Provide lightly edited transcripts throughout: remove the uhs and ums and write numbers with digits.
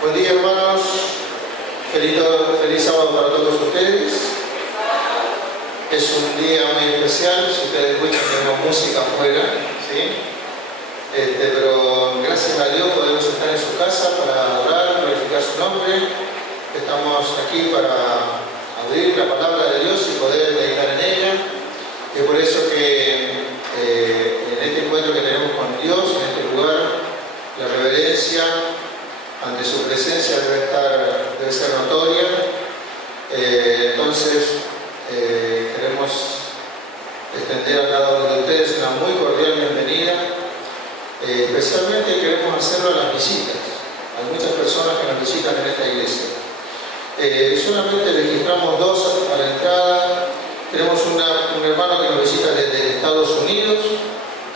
Buen día, hermanos. Feliz sábado para todos ustedes. Es un día muy especial. Si ustedes escuchan, tenemos música afuera, ¿sí? Pero gracias a Dios podemos estar en su casa para adorar, glorificar su nombre. Estamos aquí para oír la palabra de Dios y poder meditar en ella. Es por eso que en este encuentro que tenemos con Dios, en este lugar, la reverencia ante su presencia debe ser notoria. Entonces queremos extender a cada uno de ustedes una muy cordial bienvenida. Especialmente queremos hacerlo a las visitas. Hay muchas personas que nos visitan en esta iglesia. Solamente registramos dos a la entrada. Tenemos un hermano que nos visita desde Estados Unidos.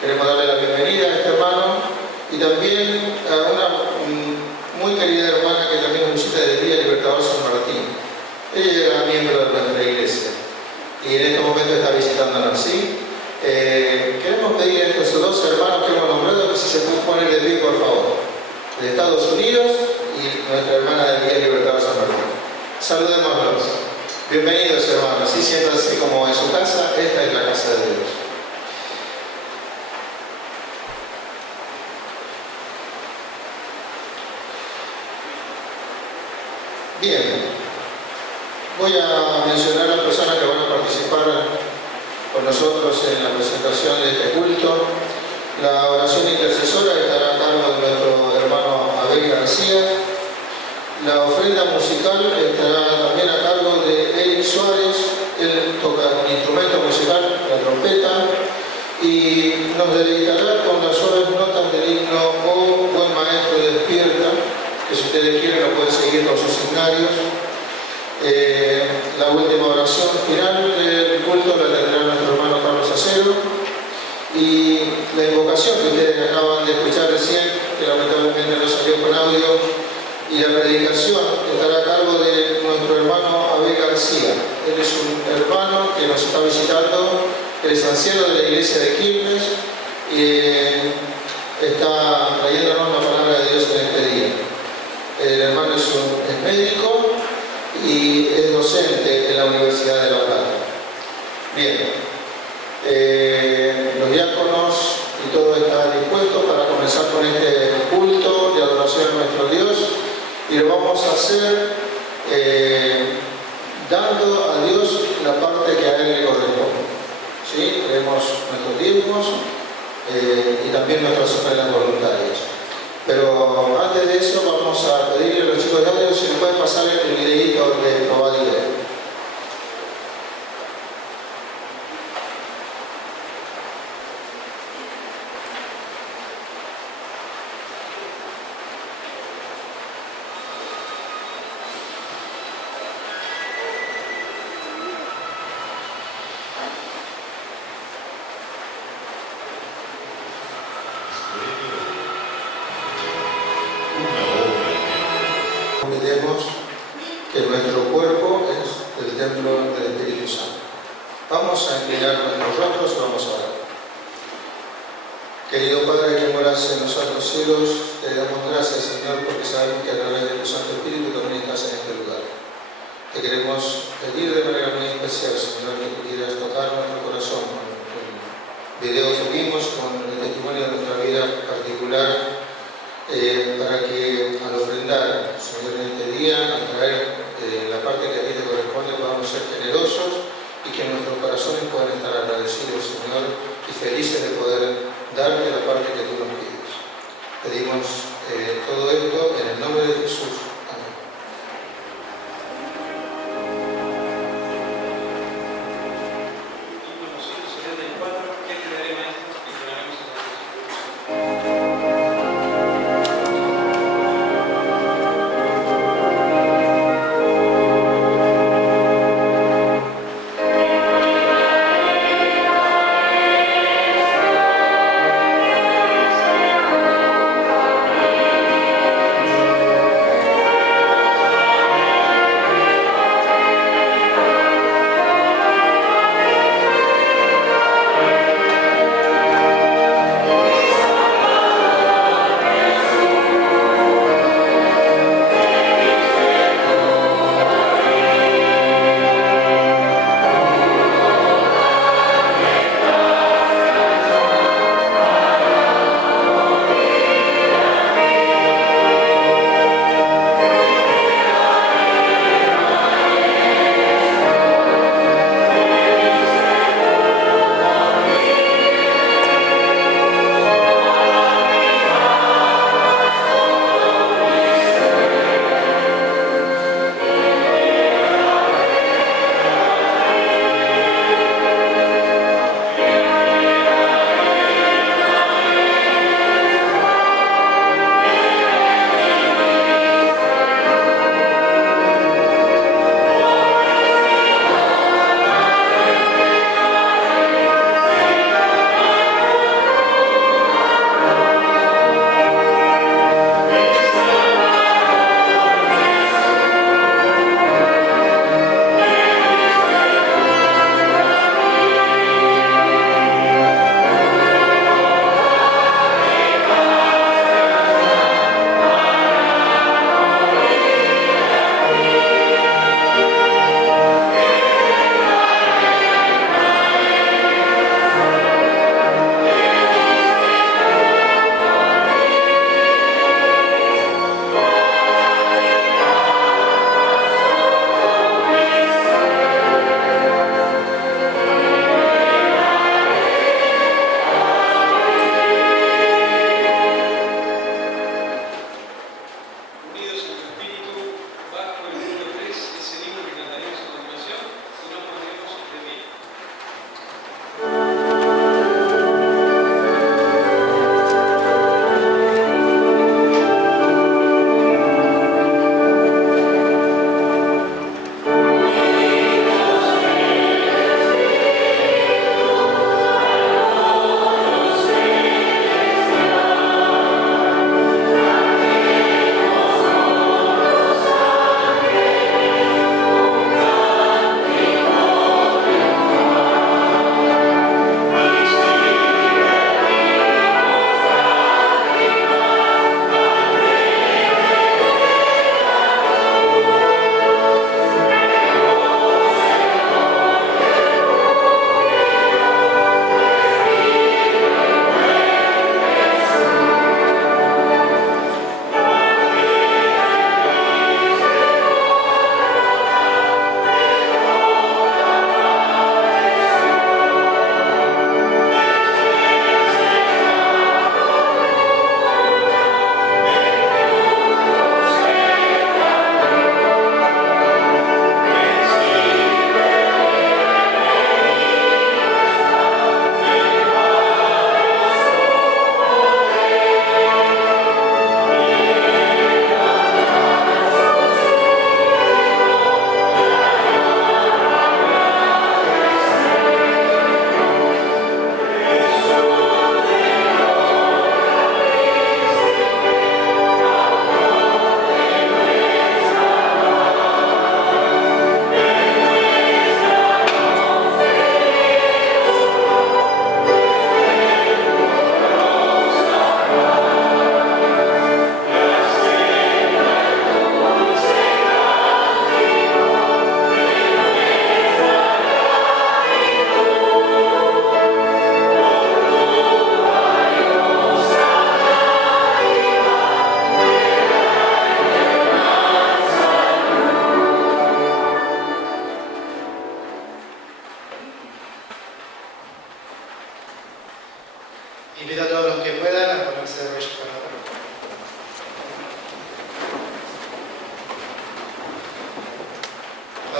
Queremos darle la bienvenida a este hermano. Y también a una muy querida hermana que también nos visita desde Villa Libertador San Martín. Ella era miembro de nuestra iglesia y en este momento está visitándonos, ¿sí? Queremos pedir a estos dos hermanos que hemos nombrado que si se pueden poner de pie, por favor, de Estados Unidos y nuestra hermana de Villa Libertador San Martín. Saludémoslos. Bienvenidos, hermanos. Sí, siéntanse como en su casa. Esta es la casa de Dios. Bien, voy a mencionar a las personas que van a participar con nosotros en la presentación de este culto. La oración intercesora estará a cargo de nuestro hermano Abel García. La ofrenda musical estará también a cargo de Eric Suárez. Él toca un instrumento musical, la trompeta, y nos deleitará con las suaves notas del himno "Oh buen maestro despierta", que si ustedes quieren lo pueden seguir con sus signarios. La última oración final del culto la tendrá nuestro hermano Carlos Acero, y la invocación que ustedes acaban de escuchar recién, que lamentablemente no salió con audio, y la predicación estará a cargo de nuestro hermano Abel García. Él es un hermano que nos está visitando, él es anciano de la iglesia de Quilmes y está trayéndonos la palabra de Dios en este día. El hermano es médico y es docente en la Universidad de La Plata. Bien, los diáconos y todo está dispuesto para comenzar con este culto de adoración a nuestro Dios, y lo vamos a hacer dando a Dios la parte que a Él le corresponde. ¿Sí? Tenemos nuestros diezmos y también nuestras ofrendas voluntarias. Pero antes de eso vamos a pedirle a los chicos de audio si nos pueden pasar el videíto de Probadile. Olvidemos que nuestro cuerpo es el templo del Espíritu Santo. Vamos a inclinar nuestros rostros y vamos a orar. Querido Padre que moras en los altos cielos, te damos gracias, Señor, porque sabemos que a través de tu Santo Espíritu también estás en este lugar. Te queremos pedir de manera muy especial, Señor, que pudieras tocar nuestro corazón con el video que vimos, con el testimonio de nuestra vida particular, para que al ofrendar, Señor, en este día, al traer la parte que a ti te corresponde, podamos ser generosos y que nuestros corazones puedan estar agradecidos, Señor, y felices de poder darte la parte que tú nos pides. Pedimos todo esto en el nombre de Jesús. Amén.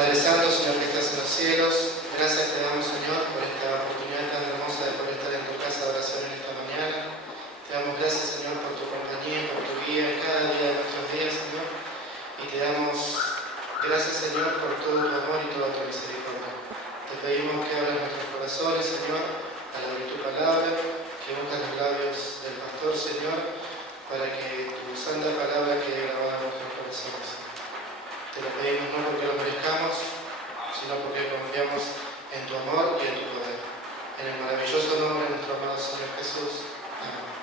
Padre Santo, Señor que estás en los cielos, gracias te damos, Señor, por esta oportunidad tan hermosa de poder estar en tu casa de oración en esta mañana. Te damos gracias, Señor, por tu compañía, por tu guía en cada día de nuestros días, Señor. Y te damos gracias, Señor, por todo tu amor y toda tu misericordia. Te pedimos que abras nuestros corazones, Señor, a la de tu palabra, que unjas los labios del pastor, Señor, para que tu santa palabra quede grabada en nuestros corazones. Te lo pedimos no porque lo merezcamos, sino porque confiamos en tu amor y en tu poder. En el maravilloso nombre de nuestro amado Señor Jesús. Amén.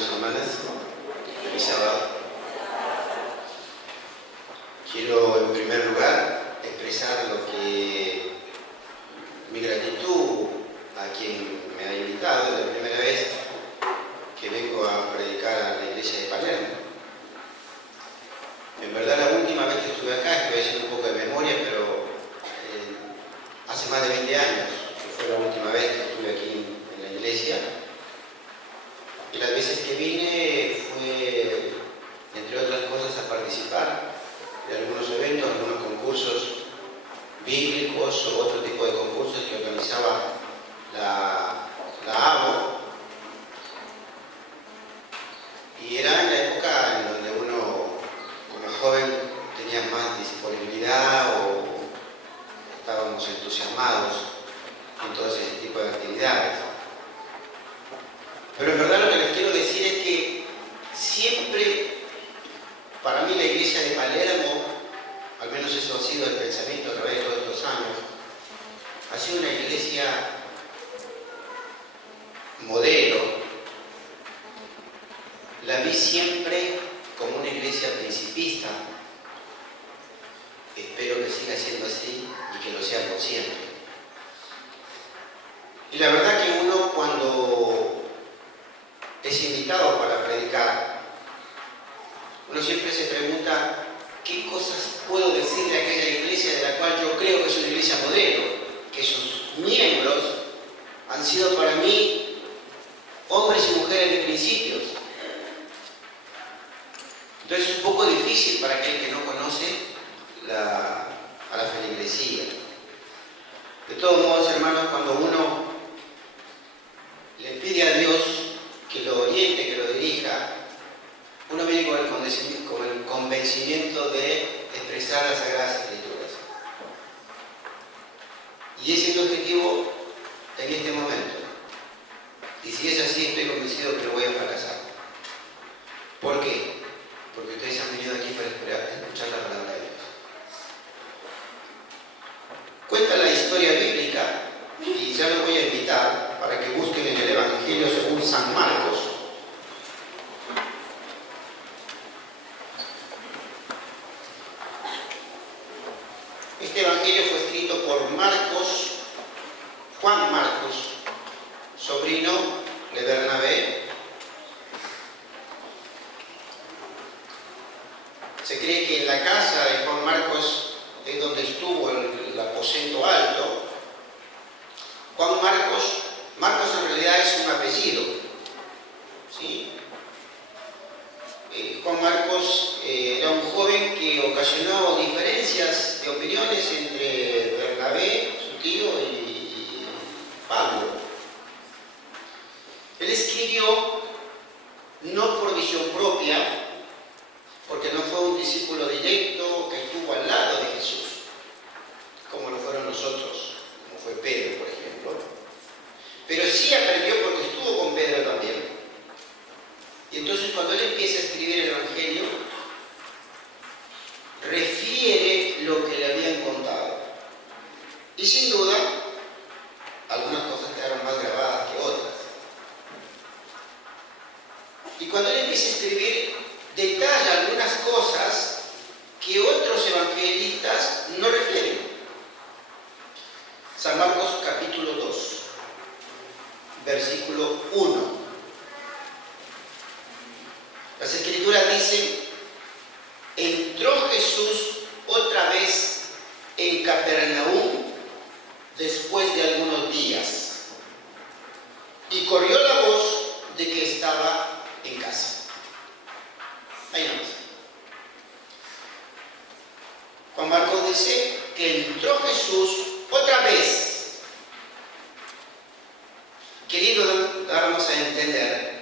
hermanos y hermanas. Feliz sábado. Quiero en primer lugar expresar mi gratitud a quien me ha invitado. Es la primera vez que vengo a predicar a la iglesia de Palermo. En verdad la última vez que estuve acá, estoy haciendo un poco de memoria, pero hace más de 20 años, que fue la última vez que estuve aquí en la iglesia. Y las veces que vine fue, entre otras cosas, a participar de algunos eventos, algunos concursos bíblicos o otro tipo de concursos que organizaba la ABO. Y era en la época en donde uno, como joven, tenía más disponibilidad o estábamos entusiasmados en todo ese tipo de actividades. Pero en verdad lo que les quiero decir es que siempre, para mí la iglesia de Palermo, al menos eso ha sido el pensamiento a través de todos estos años, ha sido una iglesia modelo. La vi siempre como una iglesia principista. Espero que siga siendo así y que lo sea por siempre. Y la verdad que uno, cuando es invitado para predicar, uno siempre se pregunta qué cosas puedo decir de aquella iglesia de la cual yo creo que es una iglesia modelo, que sus miembros han sido para mí hombres y mujeres de principios. Entonces es un poco difícil para aquel que no conoce a la feligresía. De todos modos, hermanos, cuando uno le pide a Dios que lo oriente, que lo dirija, uno viene con el convencimiento de expresar las Sagradas Escrituras. Y ese es el objetivo en este momento. Y si es así, estoy convencido que no voy a fracasar. ¿Por qué? Porque ustedes han venido aquí para escuchar la palabra de Dios. Cuenta la historia bíblica, y ya los voy a invitar para que busquen en el Evangelio según San Marcos. Este Evangelio fue escrito por Juan Marcos, sobrino de Bernabé. Se cree que en la casa de Juan Marcos es donde estuvo el aposento alto. Marcos en realidad es un apellido, ¿sí? Juan Marcos era un joven que ocasionó diferencias de opiniones entre Bernabé, su tío, y Pablo. Él escribió no por visión propia, porque no fue un discípulo directo que estuvo al lado de Jesús, como lo fueron nosotros, como fue Pedro, por ejemplo. Pero sí aprendió porque estuvo con Pedro también. Y entonces cuando él empieza a escribir el Evangelio, refiere lo que le habían contado. Y sin duda, algunas cosas quedaron más grabadas que otras. Y cuando él empieza a escribir, detalla algunas cosas que otros evangelistas no refieren. San Marcos capítulo 2, versículo 1. Las Escrituras dicen: entró Jesús otra vez en Capernaum después de algunos días, y corrió la voz de que estaba en casa. Ahí nomás. Juan Marcos dice que entró Jesús otra vez, queriendo darnos a entender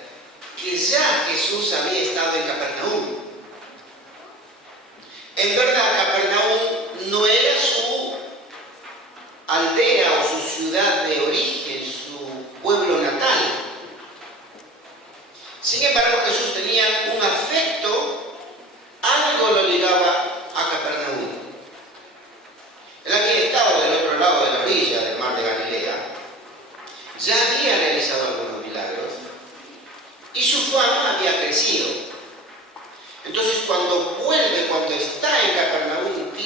que ya Jesús había estado en Capernaum. En verdad, Capernaum no era su aldea o su ciudad de origen, su pueblo natal. Sin embargo, Jesús tenía un afecto, algo lo ligaba a Capernaum. Él había estado del otro lado de la orilla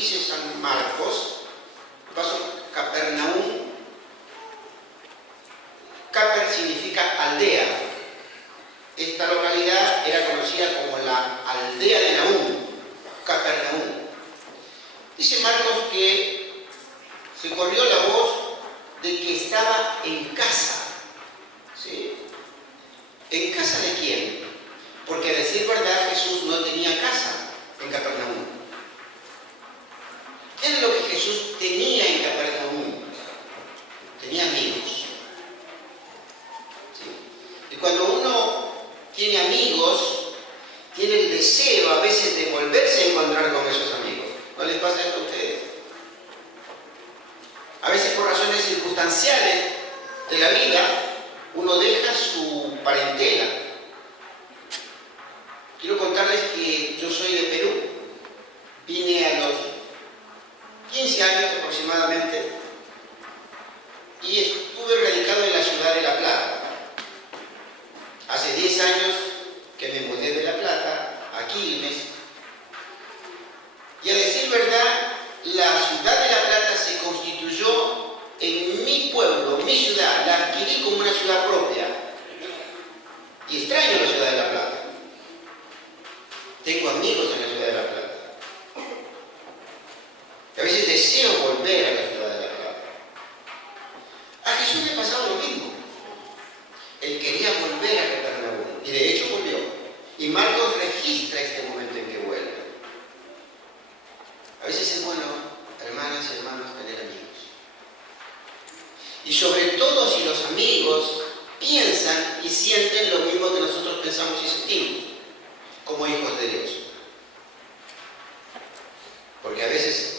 dice San Marcos, paso Capernaum. Caper significa aldea. Esta localidad era conocida como la aldea de Nahum, Capernaum. Dice Marcos que se corrió la voz de que estaba en casa. ¿Sí? ¿En casa de quién? Porque a decir verdad Jesús no tenía casa en Capernaum. ¿Qué es lo que Jesús tenía en Capernaum? Tenía amigos. ¿Sí? Y cuando uno tiene amigos, tiene el deseo a veces de volverse a encontrar con esos amigos. ¿No les pasa esto a ustedes? A veces por razones circunstanciales de la vida, uno deja su parentela. Quiero contarles que yo soy de Perú. Vine a los 15 años aproximadamente y estuve radicado en la ciudad de La Plata. Hace 10 años que me mudé de La Plata a Quilmes y a decir verdad, la ciudad de La Plata se constituyó en mi pueblo, mi ciudad, la adquirí como una ciudad propia y extraño la ciudad de La Plata. Tengo amigos en la ciudad de La Plata. Y a veces deseo volver a la ciudad de La Plata. A Jesús le pasaba lo mismo. Él quería volver a Capernaum y de hecho volvió. Y Marcos registra este momento en que vuelve. A veces es bueno, hermanas y hermanos, tener amigos. Y sobre todo si los amigos piensan y sienten lo mismo que nosotros pensamos y sentimos, como hijos de Dios. Porque a veces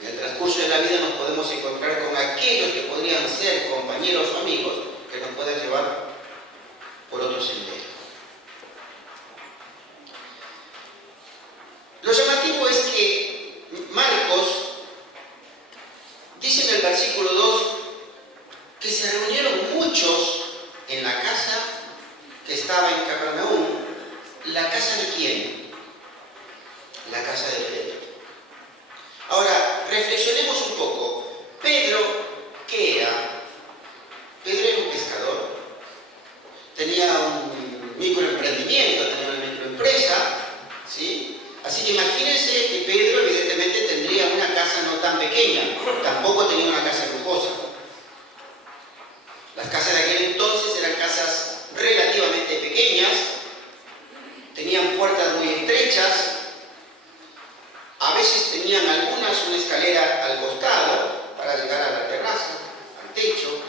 en el transcurso de la vida nos podemos encontrar con aquellos que podrían ser compañeros o amigos que nos pueden llevar por otro sendero. Lo llamativo es que Marcos dice en el versículo 2 que se reunieron muchos en la casa que estaba en Capernaum. ¿La casa de quién? La casa de Pedro. Ahora, reflexionemos un poco. Pedro, ¿qué era? Pedro era un pescador. Tenía un microemprendimiento, tenía una microempresa, ¿sí? Así que imagínense que Pedro evidentemente tendría una casa no tan pequeña, tampoco tenía una casa lujosa. Las casas de aquel entonces eran casas relativamente pequeñas, tenían puertas muy estrechas, a veces tenían algunas una escalera al costado para llegar a la terraza, al techo.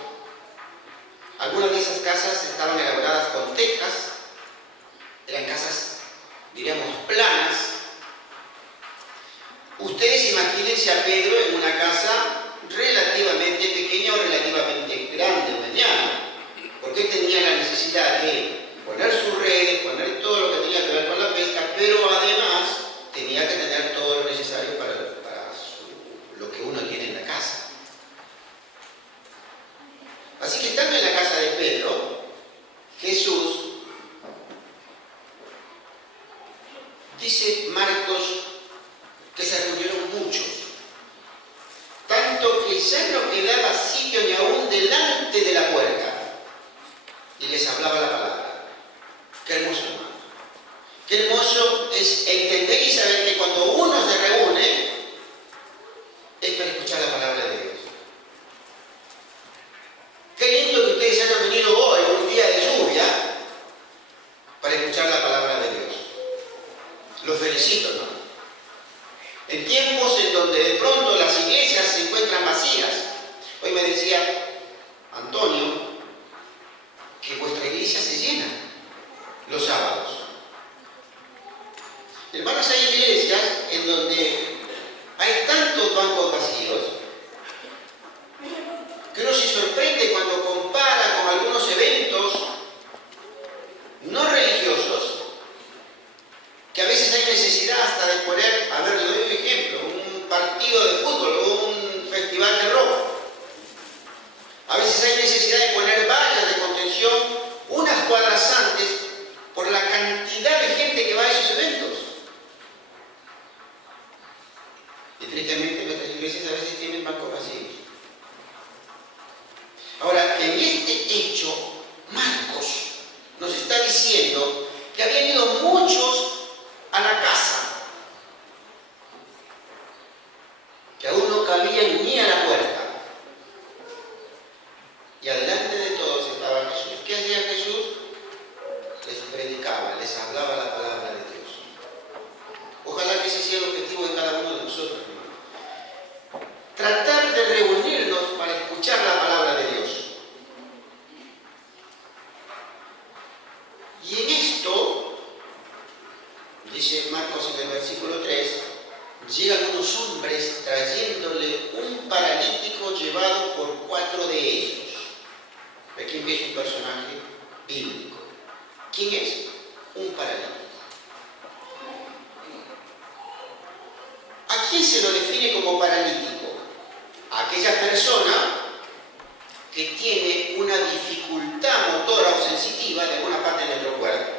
Algunas de esas casas estaban elaboradas con tejas, eran casas, diríamos, planas. Ustedes imagínense a Pedro en una casa relativamente pequeña o relativamente grande o mediana, porque él tenía la necesidad de poner sus redes, poner todo lo que tenía que ver con la pesca, pero además tenía que tener todo lo necesario para lo que uno tiene en la casa. Así que estando en la casa de Pedro, Jesús, dice Marcos, que se reunieron muchos, tanto que ya no quedaba sitio ni aún delante de la puerta, y les hablaba la palabra. Qué hermoso, hermano. Qué hermoso es entender y saber que cuando uno se reúne es para escuchar la palabra de Dios. Qué lindo que ustedes hayan venido hoy, un día de lluvia, para escuchar la palabra de Dios. Los felicito, ¿no? En tiempos en donde de pronto las iglesias se encuentran vacías. Hoy me decía Antonio que vuestra iglesia se llena los sábados. Hermanos, hay iglesias en donde hay tantos bancos vacíos que uno se sorprende cuando compara con algunos eventos no religiosos, que a veces hay necesidad hasta de poner, a ver, le doy un ejemplo, un partido de fútbol o un festival de rock. A veces hay necesidad de poner vallas de contención unas cuadras antes por la cantidad de gente que va a esos eventos. Y Tristemente nuestras iglesias a veces tienen bancos vacíos. Ahora, en este hecho, Marcos nos está diciendo que habían ido muchos a la casa, que aún no cabían ni a la puerta. Y adelante de todos estaba Jesús. ¿Qué hacía Jesús? Les predicaba, les hablaba la palabra de Dios. Ojalá que ese sea el objetivo de cada uno de nosotros, hermano. Tratar de reunirnos para escuchar la palabra de Dios. Y en esto, dice Marcos en el versículo 3, llegan unos hombres trayéndole un paralítico llevado por 4 de ellos. Aquí empieza un personaje bíblico. ¿Quién es? Un paralítico. ¿A quién se lo define como paralítico? A aquella persona que tiene una dificultad motora o sensitiva de alguna parte de nuestro cuerpo,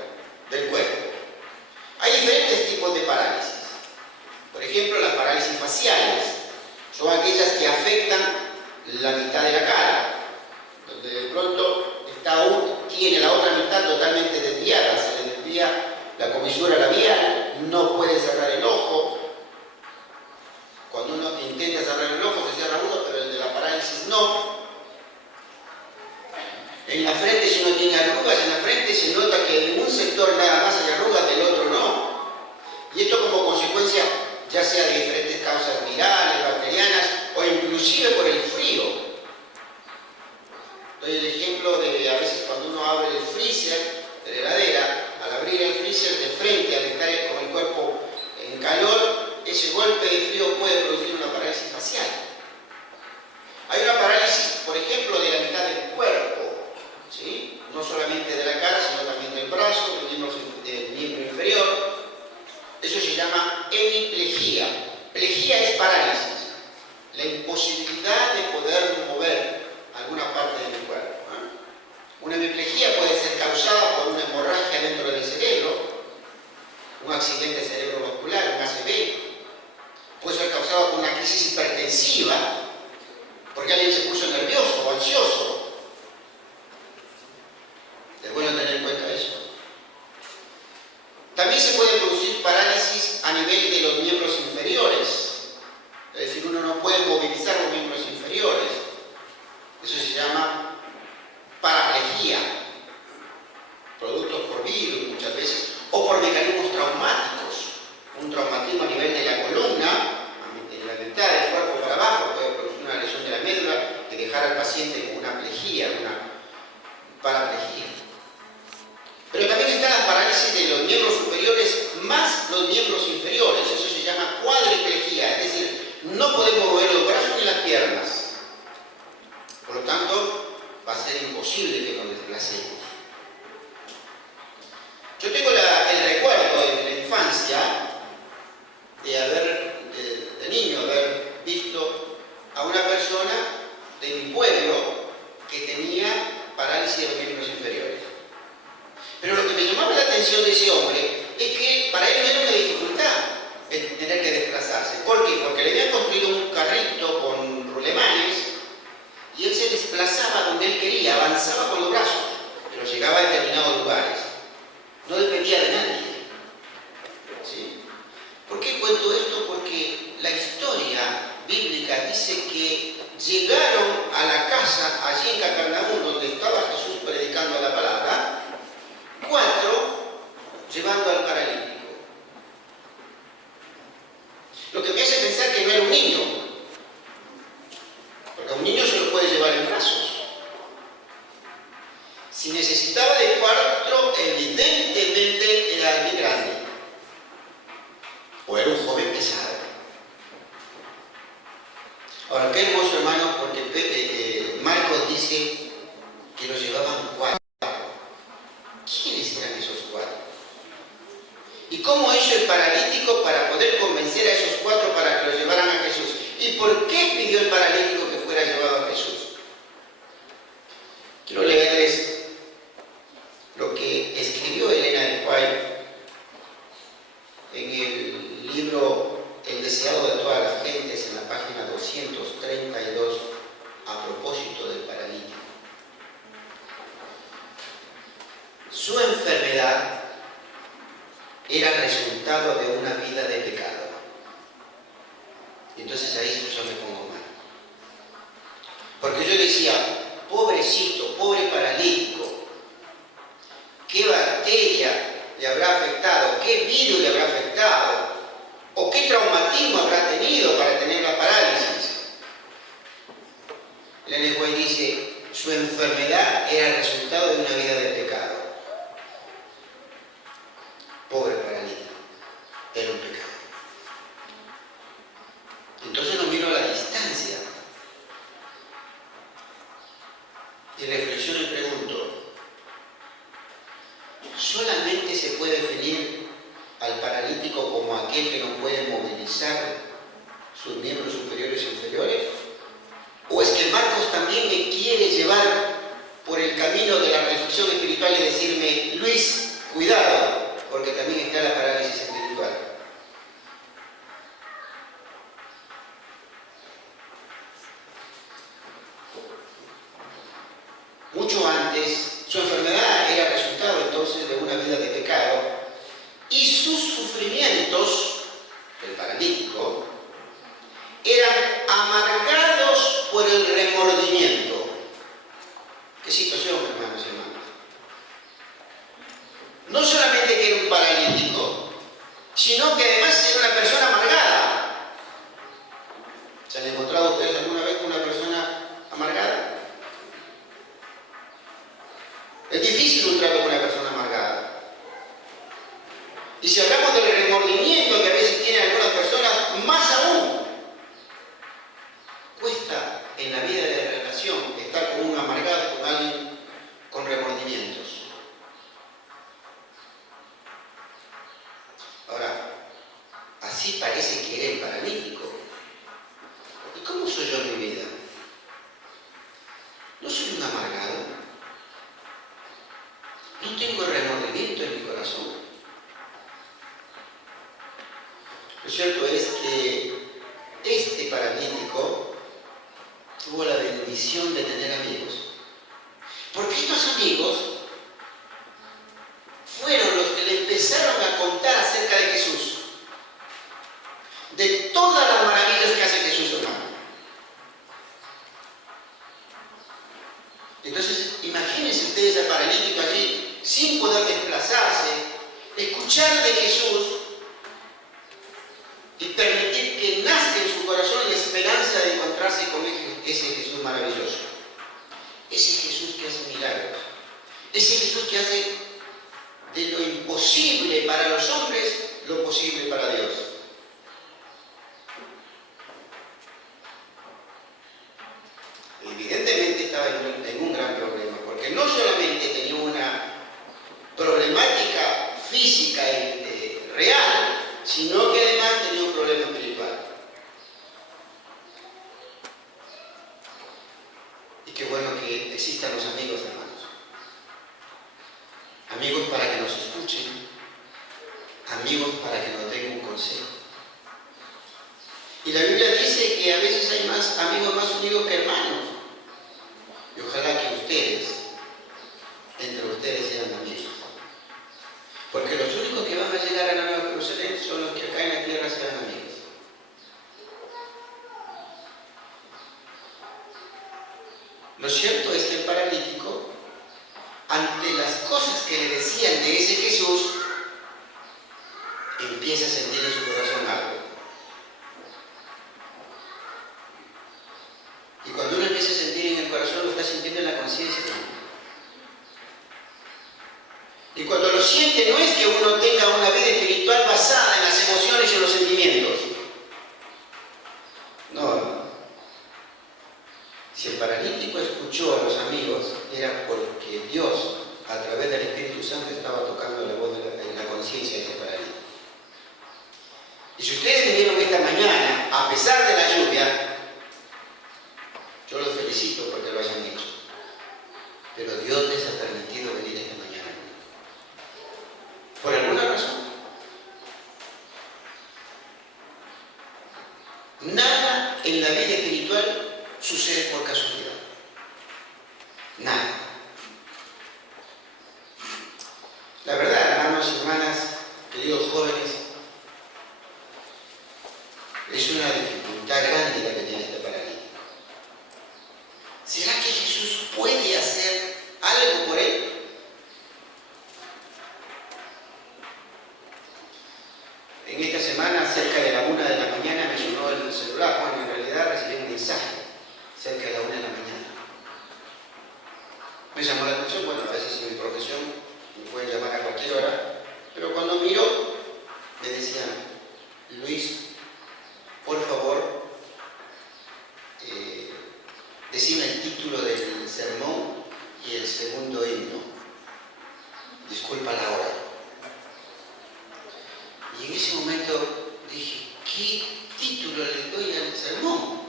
del cuerpo. Hay diferentes tipos de parálisis. Por ejemplo, las parálisis faciales son aquellas que afectan la mitad de la cara, donde de pronto tiene la otra mitad totalmente desviada, se le desvía la comisura labial, no puede cerrar el ojo. Cuando uno intenta cerrar el ojo se cierra uno, pero el de la parálisis no. En la frente, si uno tiene arrugas, en la frente se nota que en un sector nada más hay arrugas, del otro no. Y esto como consecuencia ya sea de diferentes causas virales, bacterianas o inclusive por el frío. Doy el ejemplo de a veces cuando uno abre el freezer de la heladera, al abrir el freezer de frente, al estar con el cuerpo en calor, ese golpe de frío puede producir una parálisis facial. Hay una parálisis, por ejemplo, de la mitad del cuerpo, ¿sí? No solamente de la cara, sino también del brazo, del miembro inferior. Eso se llama hemiplegia. Plejía es parálisis, la imposibilidad de poder mover alguna parte del cuerpo. Una hemiplegia puede ser causada por una hemorragia dentro del cerebro, un accidente cerebrovascular, un ACV. Puede ser causada por una crisis hipertensiva, porque alguien se puso nervioso o ansioso. Es bueno tener en cuenta eso. También se puede producir parálisis a nivel de los miembros inferiores. Es decir, uno no puede movilizar los miembros inferiores. Eso se llama paraplegia. Productos por virus muchas veces, o por mecanismos traumáticos. Un traumatismo a nivel de la columna, en la mitad del cuerpo para abajo, puede producir una lesión de la médula y dejar al paciente con una plejía, una paraplegia. Pero también está la parálisis de los miembros superiores más los miembros inferiores. Eso se llama cuadriplegia, es decir, no podemos mover los brazos ni las piernas. Por lo tanto, va a ser imposible que nos desplacemos. Yo tengo el recuerdo de la infancia de niño, haber visto a una persona de mi pueblo que tenía parálisis de los miembros inferiores. Pero lo que me llamaba la atención de ese hombre es que para él no era una dificultad el tener que desplazarse. ¿Por qué? Porque le habían construido un carrito con rulemanes y él se desplazaba donde él quería, avanzaba con los brazos, pero llegaba a determinados lugares. No dependía de nadie. ¿Sí? ¿Por qué cuento esto? Porque la historia bíblica dice que llegaron a la casa allí en Capernaum, donde estaba Jesús predicando la palabra, 4 llevando al paralítico. Lo que me hace pensar que no era un niño, porque a un niño se lo puede llevar en brazos. Si necesitaba de 4, evidentemente era alguien grande, o era un joven pesado. Ahora, qué hermoso, hermano, porque Marcos dice que lo llevaban 4. ¿Quiénes eran esos 4? ¿Y cómo hizo el paralítico para poder convencer a esos 4 para que lo llevaran a Jesús? ¿Y por qué pidió el paralítico que fuera llevado a Jesús? Quiero leerles lo que escribió Elena de White en el libro el deseado de todas las gentes en la página 232 a propósito del paralítico. Su enfermedad era resultado de una vida de pecado. Entonces ahí yo me pongo mal. Porque yo decía, pobrecito, pobre paralítico, ¿qué bacteria le habrá afectado? ¿Qué virus le habrá afectado? ¿O qué traumatismo habrá tenido para tener la parálisis? El White dice, su enfermedad era el resultado de una vida de pecado. Pobre paralítico, era un pecado. Entonces lo miro a la distancia y reflexiono y pregunto, ¿solamente se puede definir al paralítico como aquel que no puede movilizar sus miembros superiores e inferiores? ¿O es que Marcos también me quiere llevar por el camino de la reflexión espiritual y decirme, Luis, cuidado, porque también está la parálisis espiritual? Mucho antes, su enfermedad era resultado entonces de una vida de pecado y sus sufrimientos, el paralítico, eran amargados por el remordimiento. ¿Qué situación, hermanos y hermanas? No solamente que era un paralítico, sino que además era una persona amargada. ¿Se han encontrado ustedes alguna vez con una persona amargada? Es difícil un trato con una persona amargada. Y si hablamos del remordimiento que a veces tienen algunas personas, más aún, cuesta en la vida de la relación estar con un amargado, con alguien con remordimientos. Ahora, así parece que era el paralítico. ¿Y cómo soy yo en mi vida? ¿No soy un amargado? ¿No tengo remordimiento en mi corazón? Lo cierto es que este paralítico tuvo la bendición de tener amigos. Porque estos amigos fueron los que le empezaron a contar acerca de Jesús. De todas las maravillas que hace Jesús, hermano. Entonces, imagínense ustedes al paralítico allí, sin poder desplazarse, escuchar de Jesús y permitir que nazca en su corazón la esperanza de encontrarse con ese Jesús maravilloso. Ese Jesús que hace milagros. Ese Jesús que hace de lo imposible para los hombres, lo posible para Dios. Evidentemente estaba en un gran problema, porque no solamente tenía una problemática física real, sino que además tenía un problema espiritual. Y qué bueno que existan los amigos, hermanos. Amigos para que nos escuchen, amigos para que nos den un consejo. Y la Biblia dice que a veces hay más amigos más unidos que hermanos. Y ojalá que ustedes, entre ustedes, sean amigos. Porque los únicos que van a llegar a la Nueva Jerusalén son los que acá en la tierra sean amigos. Lo cierto es que el paralítico, ante las cosas que le decían de ese Jesús, empieza a sentir en su corazón algo. Y cuando uno empieza a sentir en el corazón, lo está sintiendo en la conciencia. Y cuando lo siente, no es que uno tenga una vida espiritual basada en las emociones y en los sentimientos. No. Si el paralítico escuchó a los amigos, era porque Dios, a través del Espíritu Santo, estaba tocando la voz en la conciencia de ese paralítico. Y si ustedes vinieron esta mañana, a pesar de la lluvia, yo los felicito porque lo hayan hecho. Pero Dios les ha permitido venir esta mañana. Por alguna razón. Nada en la vida espiritual sucede por casualidad. Nada. La verdad, hermanos y hermanas, queridos jóvenes, es una dificultad grande la que tiene este paralítico. ¿Será que Jesús puede hacer algo por él? En esta semana, cerca de la 1 de la mañana, me sonó el celular. Bueno, en realidad recibí un mensaje cerca de la 1 de la mañana. Me llamó la atención. Bueno, a veces en mi profesión me pueden llamar a cualquier hora, pero cuando miro, me decían: Luis, por favor, decime el título del sermón y el segundo himno. Disculpa la hora. Y en ese momento dije: ¿qué título le doy al sermón?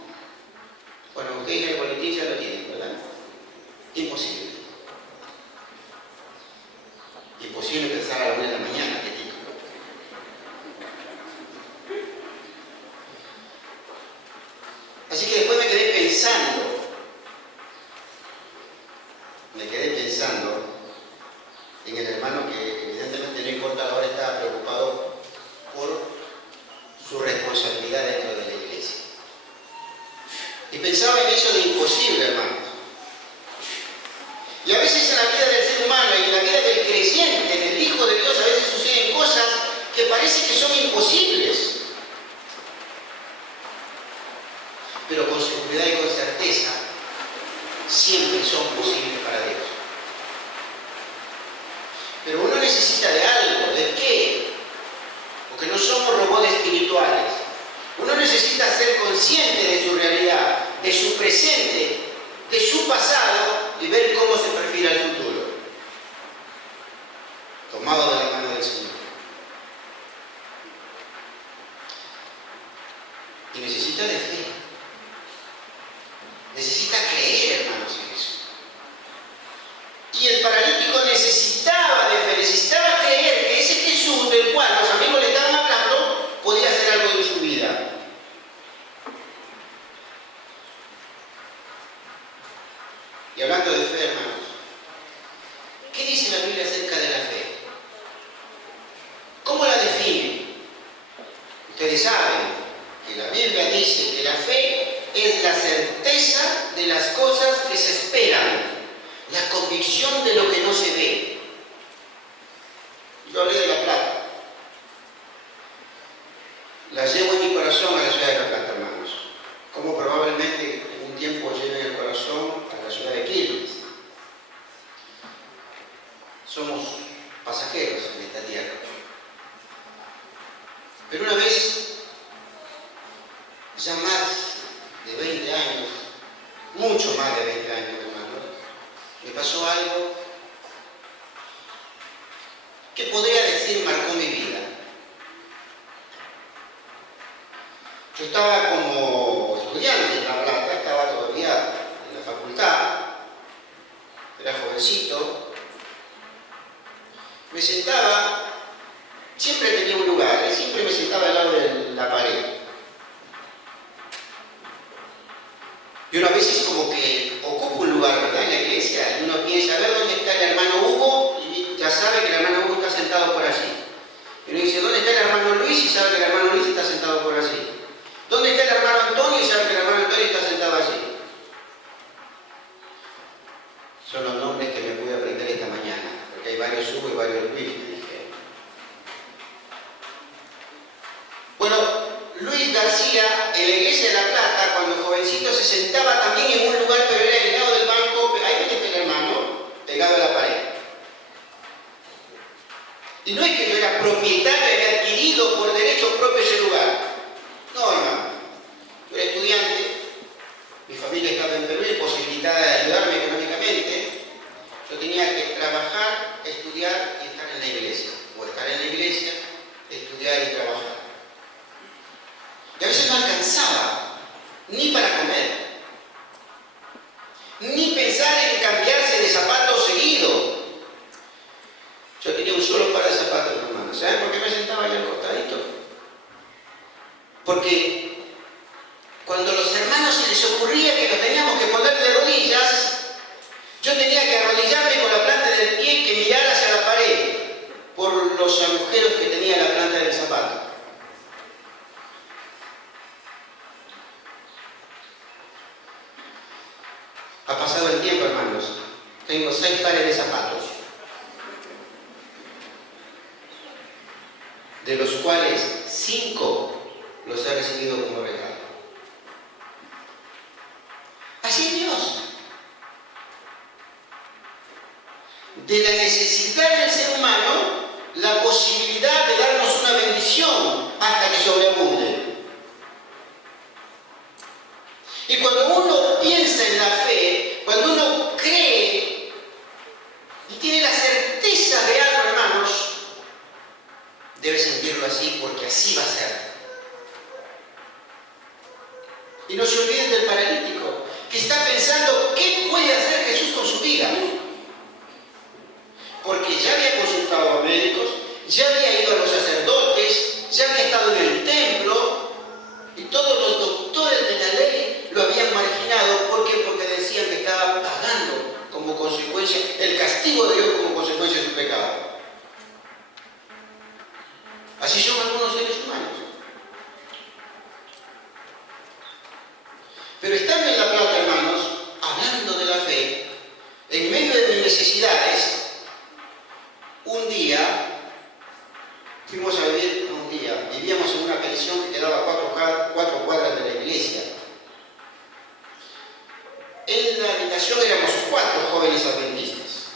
Bueno, ustedes en el boletín ya lo tienen, ¿verdad? Imposible. Imposible pensar a la 1 de la mañana qué título. Así que después me quedé pensando en el hermano que evidentemente no importa la hora, estaba preocupado por su responsabilidad dentro de la iglesia. Y pensaba en eso de imposible, hermanos. Y a veces en la vida del ser humano y en la vida del creyente, en el Hijo de Dios, a veces suceden cosas que parece que son imposibles. Pero con seguridad y con certeza, siempre son posibles para Dios. Pero uno necesita de algo. ¿De qué? Porque no somos robots espirituales. Uno necesita ser consciente de su realidad, de su presente, de su pasado y ver cómo se perfila el futuro. Tomado de la mano del Señor. Y necesita de fe. Necesita creer, hermanos, en eso. Y el paralítico necesitaba de fe, necesitaba creer que ese Jesús del cual los amigos le estaban hablando podía hacer algo en su vida. Y hablando de fe, hermanos, ¿qué dice la Biblia acerca de la fe? ¿Cómo la define? Ustedes saben que la Biblia dice que la fe es la certeza de las cosas que se esperan, la convicción de lo que no se ve. Yo hablé de La Plata. La llevo en mi corazón a la ciudad de La Plata, hermanos. Como probablemente en un tiempo lleve el corazón a la ciudad de Quilmes. Somos pasajeros en esta tierra. Pero una vez, ya más de 20 años, mucho más de 20 años, hermanos, me pasó algo que podría decir marcó mi vida. Yo estaba como estudiante en La Plata, estaba todavía en la facultad, era jovencito, me sentaba, siempre tenía un lugar, siempre me sentaba al lado de la pared. Y uno a veces como que ocupa un lugar, ¿verdad?, en la iglesia, y uno piensa: a ver dónde está el hermano Hugo, y ya sabe que el hermano Hugo está sentado por allí. Y uno dice: ¿dónde está el hermano Luis? Y sabe que el hermano Luis está sentado por allí. ¿Dónde está el hermano Antonio? Y sabe que el hermano Antonio está sentado allí. Son los nombres que me pude aprender esta mañana, porque hay varios Hugo y varios Luis, me dije. Bueno, Luis García, en la iglesia de La Plata, cuando jovencito, se sentaba también en un lugar, pero era el lado del banco, ahí está el hermano, pegado a la pared. Y no es que yo era propietario, había adquirido por derecho propio ese lugar. No, hermano. Yo era estudiante, mi familia estaba en Perú, imposibilitada de ayudarme económicamente. Yo tenía que trabajar, estudiar y estar en la iglesia. O estar en la iglesia, estudiar y trabajar. Y a veces no alcanzaba ni para comer, ni pensar en cambiarse de zapatos seguido. Yo tenía un solo par de zapatos, hermano. ¿Saben por qué me sentaba ahí al costadito? Porque ocurría que nos teníamos que poner de rodillas. Yo tenía que arrodillarme con la planta del pie que mirara hacia la pared por los agujeros que tenía la planta del zapato. Ha pasado el tiempo, hermanos. Tengo 6 pares de zapatos, de los cuales 5 los he recibido como regalo. Así es Dios. De la necesidad del ser humano, la posibilidad de darnos una bendición hasta que sobreabunde. Y cuando uno piensa en la fe, cuando uno cree y tiene la certeza de algo, hermanos, debe sentirlo así, porque así va a ser. Y no se olviden del paralítico, que está pensando qué puede hacer Jesús con su vida. Porque ya había consultado a médicos, ya había ido a los sacerdotes, ya había estado en el templo, y todos los doctores de la ley lo habían marginado. ¿Por qué? Porque decían que estaba pagando como consecuencia el castigo de Dios como consecuencia de su pecado. Así son algunos seres humanos. Pero estando en La Plata, hermanos, hablando de la fe, en medio de mis necesidades, un día fuimos a vivir, vivíamos en una pensión que quedaba a 4 cuadras de la iglesia. En la habitación éramos 4 jóvenes adventistas.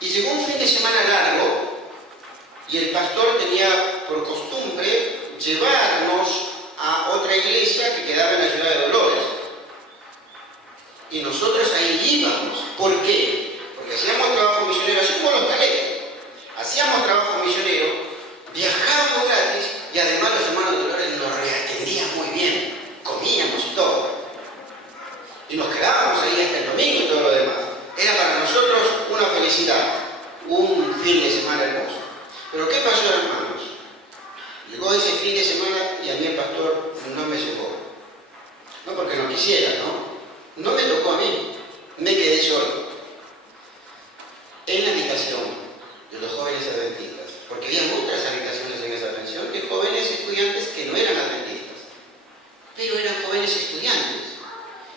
Y llegó un fin de semana largo y el pastor tenía por costumbre llevarnos a otra iglesia que quedaba en la ciudad de Dolores. Y nosotros ahí íbamos. ¿Por qué? Porque hacíamos trabajo misionero, así como los caleros. Hacíamos trabajo misionero, viajábamos gratis y además los hermanos de Dolores nos reatendían muy bien. Comíamos y todo. Y nos quedábamos ahí hasta el domingo y todo lo demás. Era para nosotros una felicidad, un fin de semana hermoso. Pero ¿qué pasó, hermanos? Llegó ese fin de semana y a mí el pastor no me llevó. No porque no quisiera, ¿no? No me tocó a mí. Me quedé solo. En la habitación de los jóvenes adventistas. Porque había muchas habitaciones en esa pensión de jóvenes estudiantes que no eran adventistas. Pero eran jóvenes estudiantes.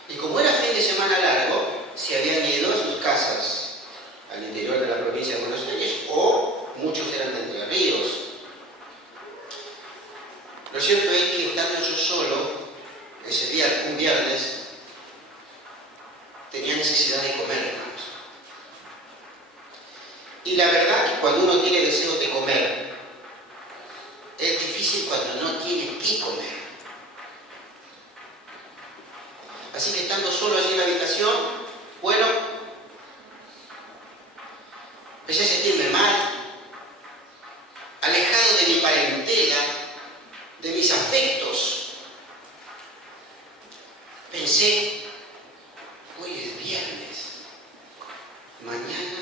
Y como era fin de semana largo, se habían ido a sus casas al interior de la provincia de Buenos Aires, o muchos eran de Entre Ríos. Lo cierto es que estando yo solo, ese día, un viernes, tenía necesidad de comer, hermanos. Y la verdad que cuando uno tiene deseos de comer, es difícil cuando no tiene qué comer. Así que estando solo allí en la habitación, bueno, empecé a sentirme mal, alejado de mi parentela, de mis afectos. Pensé, hoy es viernes, mañana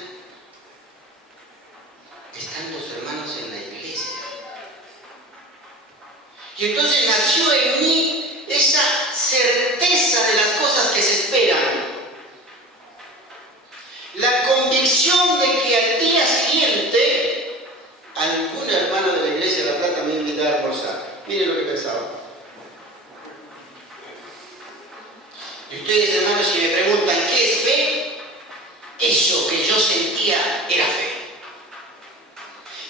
están los hermanos en la iglesia. Y entonces nació en mí esa certeza de las cosas que se esperan. La convicción de que al día siguiente algún hermano de la iglesia de La Plata me invitaba a almorzar. Miren lo que pensaba. Y ustedes, hermanos, si me preguntan qué es fe, eso que yo sentía era fe.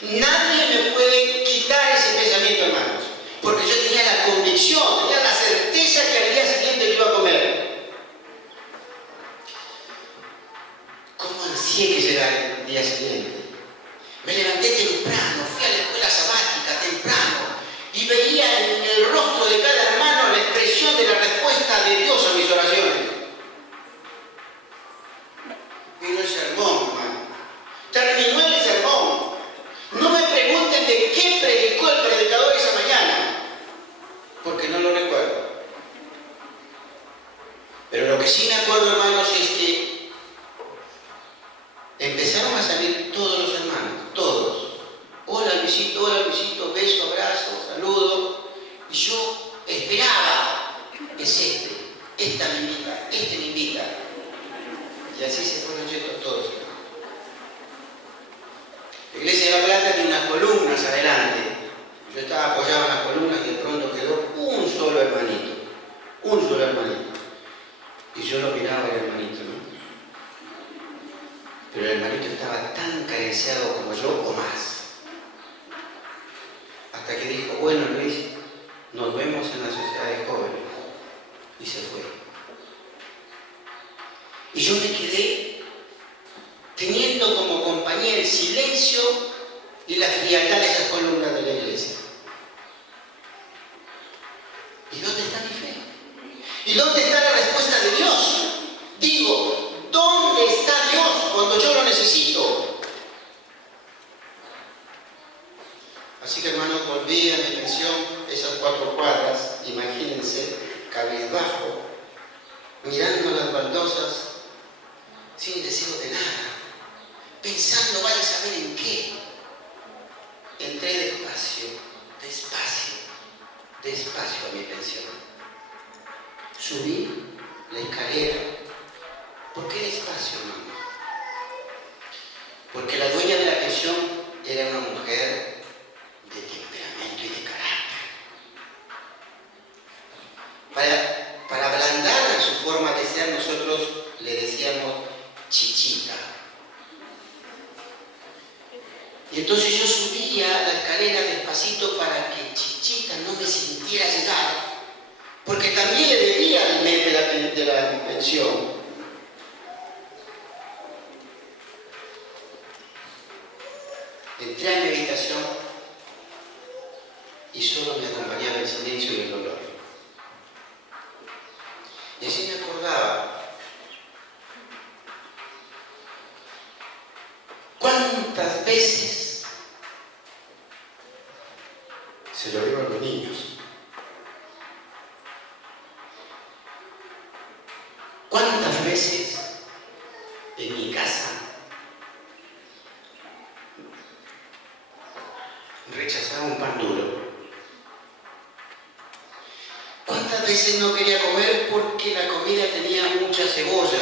Nadie me puede quitar ese pensamiento, hermanos, porque yo tenía la convicción, tenía la certeza que al día siguiente yo iba a comer. Hasta que dijo, bueno Luis, nos vemos en la sociedad de jóvenes. Y se fue. Y yo me quedé teniendo como compañía el silencio y la frialdad de esas columnas de la iglesia. ¿Y dónde está mi fe? ¿Y dónde está la respuesta de Dios? Digo, ¿dónde está Dios cuando yo lo necesito? Así que hermanos, volví a mi pensión, esas 4 cuadras, imagínense, cabizbajo, mirando las baldosas, sin deseo de nada, pensando, vaya a saber en qué. Entré despacio, despacio a mi pensión. Subí la escalera. ¿Por qué despacio, hermano? Porque la dueña de la pensión era una mujer de temperamento y de carácter. Para ablandar su forma de ser, nosotros le decíamos chichita. Y entonces yo subía la escalera despacito para que Chichita no me sintiera llegar, porque también le debía al mes de la pensión. Entré a mi habitación y solo me acompañaba el silencio y el dolor. Y así me acordaba cuántas veces se lo digo a los niños. ¿Cuántas veces en mi casa rechazaba un pan duro? ¿Cuántas veces no quería comer porque la comida tenía mucha cebolla?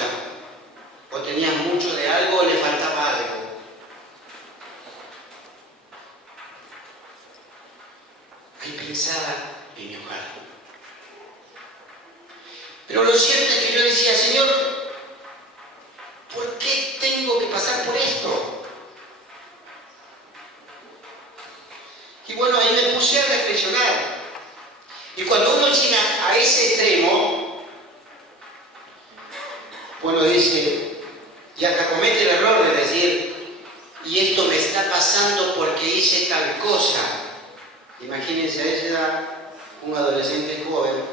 O tenía mucho de algo o le faltaba algo. Ahí pensaba en mi hogar. Pero lo cierto es que yo decía, Señor, ¿por qué tengo que pasar por esto? Y bueno, ahí me puse a reflexionar. Y cuando uno llega a ese extremo, bueno, dice, y hasta comete el error de decir, y esto me está pasando porque hice tal cosa. Imagínense a esa edad, un adolescente joven,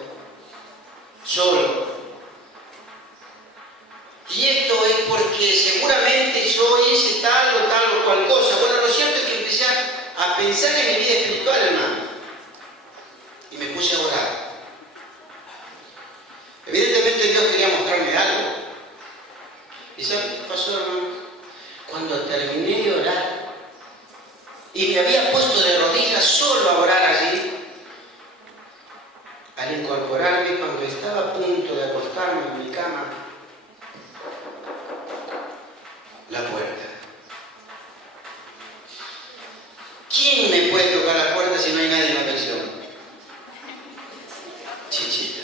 solo. Y esto es porque seguramente yo hice tal o cual cosa. Bueno, lo cierto es que empecé a pensar en mi vida espiritual, hermano. Y me puse a orar. Evidentemente Dios quería mostrarme algo. ¿Y saben qué pasó, hermano? Cuando terminé de orar y me había puesto de rodillas solo a orar allí, al incorporarme, cuando estaba a punto de acostarme en mi cama, la puerta. ¿Quién me puede tocar la puerta si no hay nadie en la pensión? Chichita.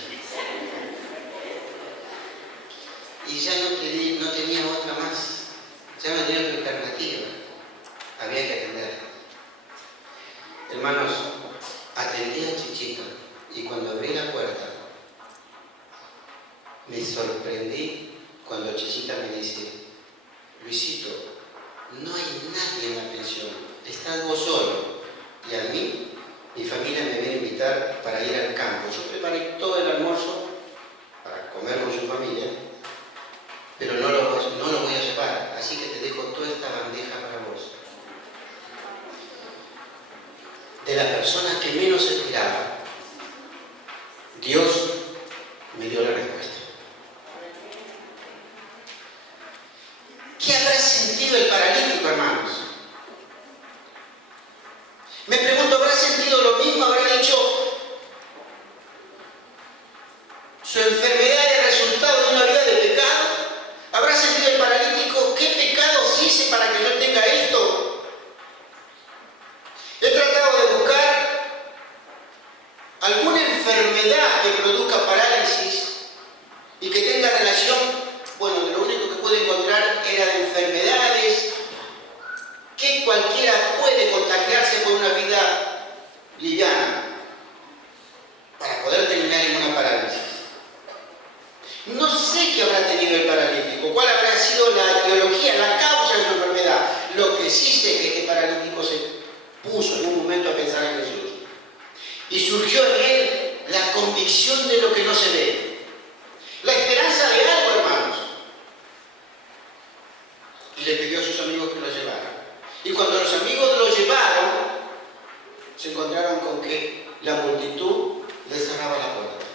Y ya no tenía otra más, ya no tenía otra alternativa, había que atender. Hermanos, atendí a Chichita y cuando abrí la puerta me sorprendí cuando Chichita me dice, Luisito, no hay nadie en la pensión, estás vos solo. Y a mí, mi familia me viene a invitar para ir al campo. Yo preparé todo el almuerzo para comer con su familia, pero no lo voy a llevar, así que te dejo toda esta bandeja para vos. De la persona que menos esperaba, Dios me dio la respuesta. ¿Qué habrá sentido el paralítico, hermanos? Me pregunto, ¿habrá sentido lo mismo? ¿Habrá dicho, su enfermedad es resultado de una vida de pecado? ¿Habrá sentido el paralítico, qué pecados hice para que yo tenga esto? He tratado de buscar alguna enfermedad que produzca surgió en él la convicción de lo que no se ve, la esperanza de algo, hermanos. Y le pidió a sus amigos que lo llevaran. Y cuando los amigos lo llevaron, se encontraron con que la multitud le cerraba la puerta.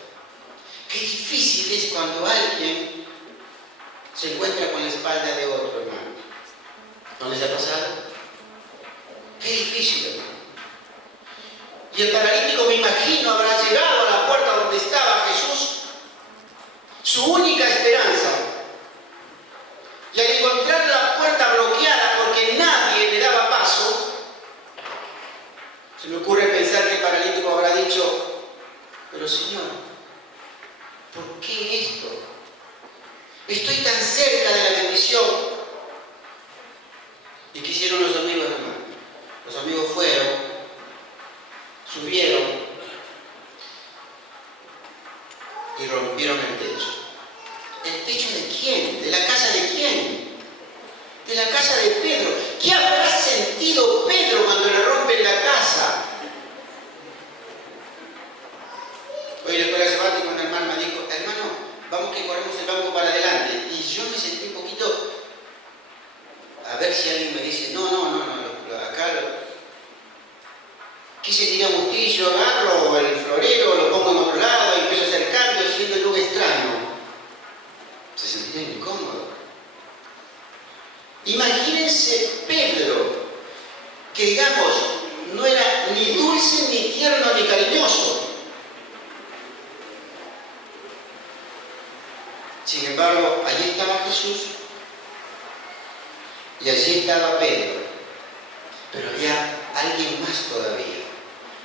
Qué difícil es cuando alguien se encuentra con la espalda de otro, hermano. ¿No les ha pasado? Qué difícil, hermano. Y el paralítico, me imagino, habrá llegado a la puerta donde estaba Jesús, su única esperanza. Y al encontrar la puerta bloqueada porque nadie le daba paso, se me ocurre pensar que el paralítico habrá dicho: pero Señor, ¿por qué esto? Estoy tan cerca de la bendición. ¿Y qué hicieron los amigos, hermano? Los amigos fueron, subieron y rompieron el techo. ¿El techo de quién? ¿De la casa de quién? De la casa de Pedro. ¿Qué habrá sentido Pedro cuando le rompen la casa? Hoy en la escuela sabática una hermana me dijo: hermano, vamos que corremos el banco para adelante. Y yo me sentí un poquito, a ver si alguien me dice: no, acá quise tirar un tillo, agarro el florero, lo pongo en otro lado y empiezo a hacer cambios siendo el lugar extraño. Se sentía incómodo. Imagínense Pedro, que digamos, no era ni dulce, ni tierno, ni cariñoso. Sin embargo, allí estaba Jesús y allí estaba Pedro. Pero había alguien más todavía,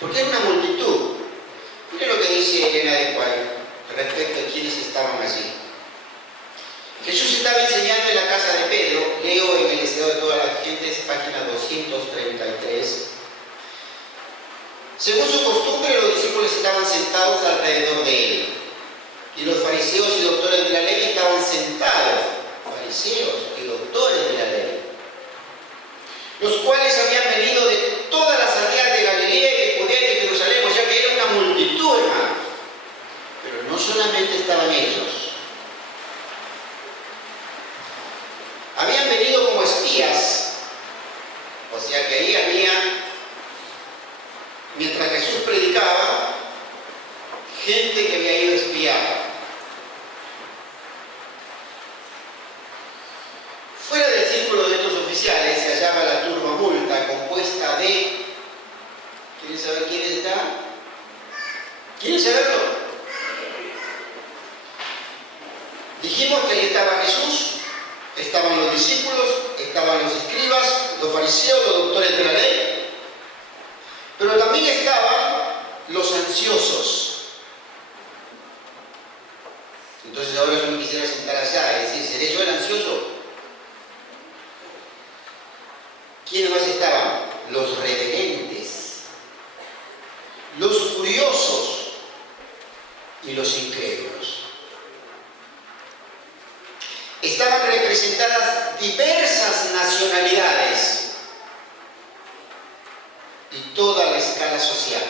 porque era una multitud. Miren lo que dice Elena de Cuay respecto a quienes estaban allí. Jesús estaba enseñando en la casa de Pedro. Leo en el Deseo de todas las gentes, página 233. Según su costumbre, los discípulos estaban sentados alrededor de él, y los fariseos y doctores de la ley estaban sentados, fariseos y doctores de la ley, los cuales habían venido de todas las aldeas de Galilea y de Judea y de Jerusalén, o sea que era una multitud, hermanos. Pero no solamente estaban ellos. Habían venido como espías, o sea que ahí había, mientras Jesús predicaba, gente que había ido a espiar. Fuera del círculo de estos oficiales se hallaba la turba multa, compuesta de... ¿Quieren saber quiénes estaban? ¿Quieren saberlo? Dijimos que ahí estaba Jesús, estaban los discípulos, estaban los escribas, los fariseos, los doctores de la ley, pero también estaban los ansiosos. Entonces ahora yo me quisiera sentar allá y decir: ¿seré yo el ansioso? ¿Quiénes más estaban? Los reverentes, los curiosos y los incrédulos. Estaban representadas diversas nacionalidades y toda la escala social.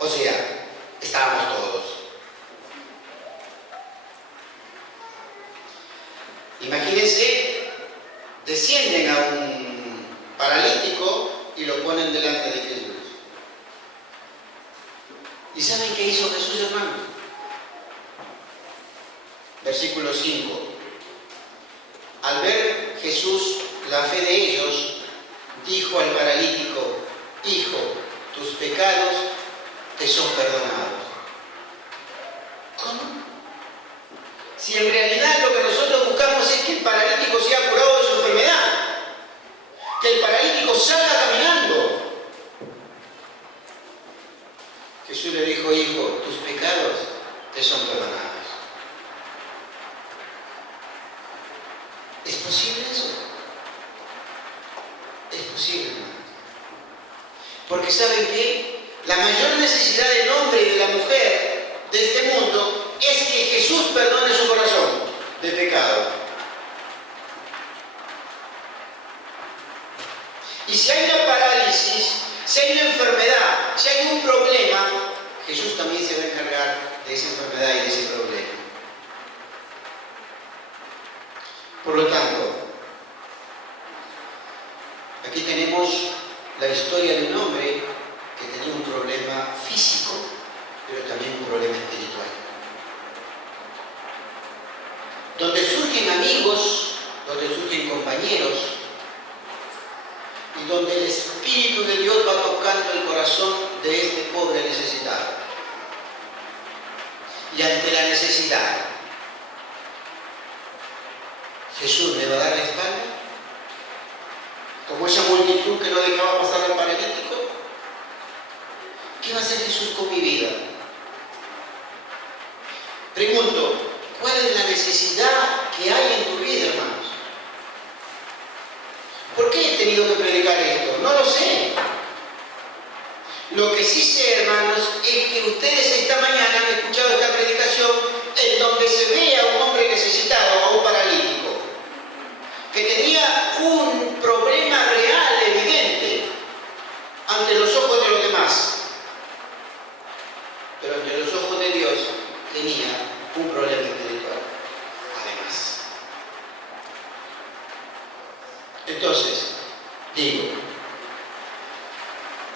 O sea, estábamos todos. Imagínense, descienden a un paralítico y lo ponen delante de Jesús. ¿Y saben qué hizo Jesús, hermano? Versículo 5. Al ver Jesús la fe de ellos, dijo al paralítico: hijo, tus pecados te son perdonados. ¿Cómo? Si en realidad lo que nosotros buscamos es que el paralítico sea curado de su enfermedad, que el paralítico salga caminando. Jesús le dijo: hijo, tus pecados te son perdonados. ¿Es posible eso? Es posible, hermano. Porque ¿saben qué? La mayor necesidad del hombre y de la mujer de este mundo es que Jesús perdone su corazón de pecado. Y si hay una parálisis, si hay una enfermedad, si hay un problema, Jesús también se va a encargar de esa enfermedad y de ese problema. Por lo tanto, aquí tenemos la historia de un hombre que tenía un problema físico, pero también un problema espiritual. Donde surgen amigos, donde surgen compañeros, y donde el Espíritu de Dios va tocando el corazón de este pobre necesitado. Y ante la necesidad, Jesús le va a dar la espalda, como esa multitud que no dejaba pasar al paralítico. ¿Qué va a hacer Jesús con mi vida? Pregunto, ¿cuál es la necesidad que hay en tu vida, hermanos? ¿Por qué he tenido que predicar esto? No lo sé. Lo que sí sé, hermanos, es que ustedes esta mañana han escuchado esta predicación en donde se ve a un hombre necesitado, a un paralítico, que tenía un problema real, evidente, ante los ojos de los demás. Pero ante los ojos de Dios tenía un problema espiritual, además. Entonces, digo,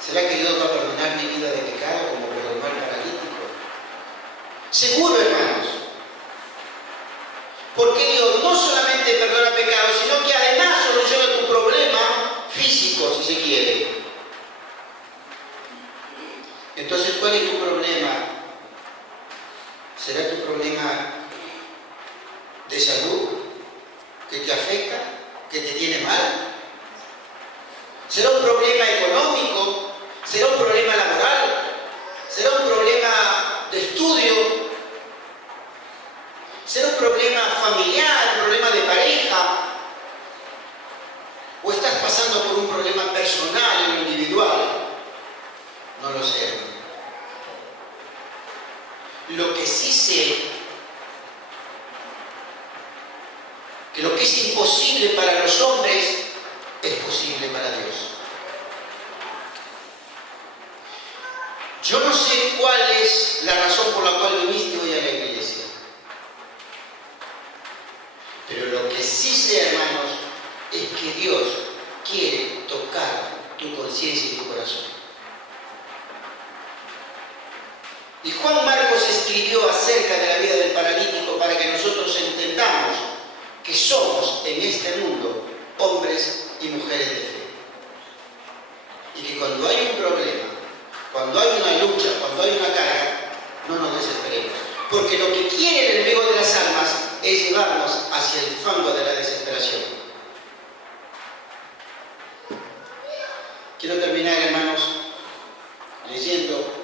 ¿será que Dios va a perdonar mi vida de pecado como perdonó al paralítico? Seguro, hermanos. Porque Dios no solamente perdona pecados, sino que además soluciona tu problema físico, si se quiere. Entonces, ¿cuál es tu problema? ¿Será tu problema de salud que te afecta, que te tiene mal? ¿Será un problema económico? ¿Será un problema laboral? ¿Será un problema de estudio? ¿Será un problema familiar, un problema de pareja? ¿O estás pasando por un problema personal o individual? No lo sé. Lo que sí sé, que lo que es imposible para los hombres es posible para Dios. Yo no sé cuál es la razón por la cual viniste hoy a la iglesia, pero lo que sí sé, hermanos, es que Dios quiere tocar tu conciencia y tu corazón. Y Juan Marcos escribió acerca de la vida del paralítico para que nosotros entendamos que somos en este mundo hombres y mujeres de fe. Y que cuando hay un problema, cuando hay una lucha, cuando hay una carga, no nos desesperemos. Porque lo que quiere el enemigo de las almas es llevarnos hacia el fango de la desesperación. Quiero terminar, hermanos, leyendo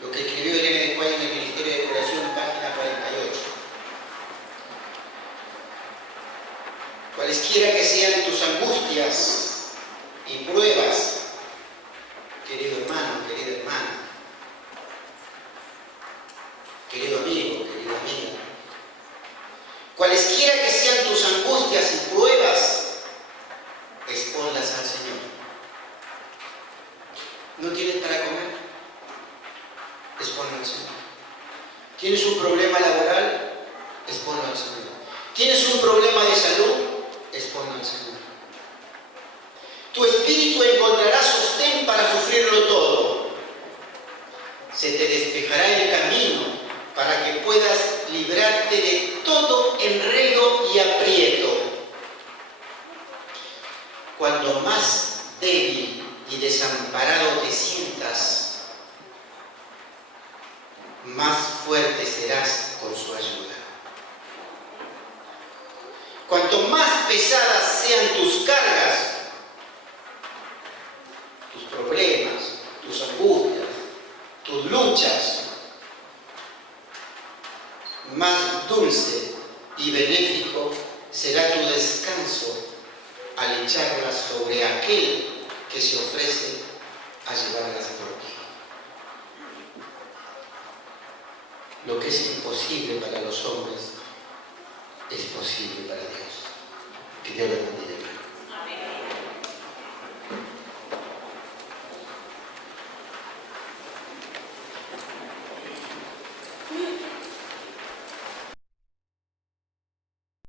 lo que escribió Irene de Cuay en el Ministerio de Curación, página 48. Cualesquiera que sean tus angustias y pruebas, querido hermano, querida hermana, querido amigo, querida amiga, cualesquiera que sean tus angustias y pruebas, exponlas al Señor. ¿No tienes para comer? Exponlo al Señor. ¿Tienes un problema laboral? Exponlo al Señor. ¿Tienes un problema de salud? Exponlo al Señor. Tu espíritu encontrará sostén para sufrirlo todo. Se te despejará el camino para que puedas librarte de todo enredo y aprieto. Cuando más débil y desamparado te sientas, más fuerte serás con su ayuda. Cuanto más pesadas sean tus cargas, tus problemas, tus angustias, tus luchas, más dulce y benéfico será tu descanso al echarlas sobre aquel que se ofrece a llevarlas por ti. Lo que es imposible para los hombres es posible para Dios. Que Dios los bendiga.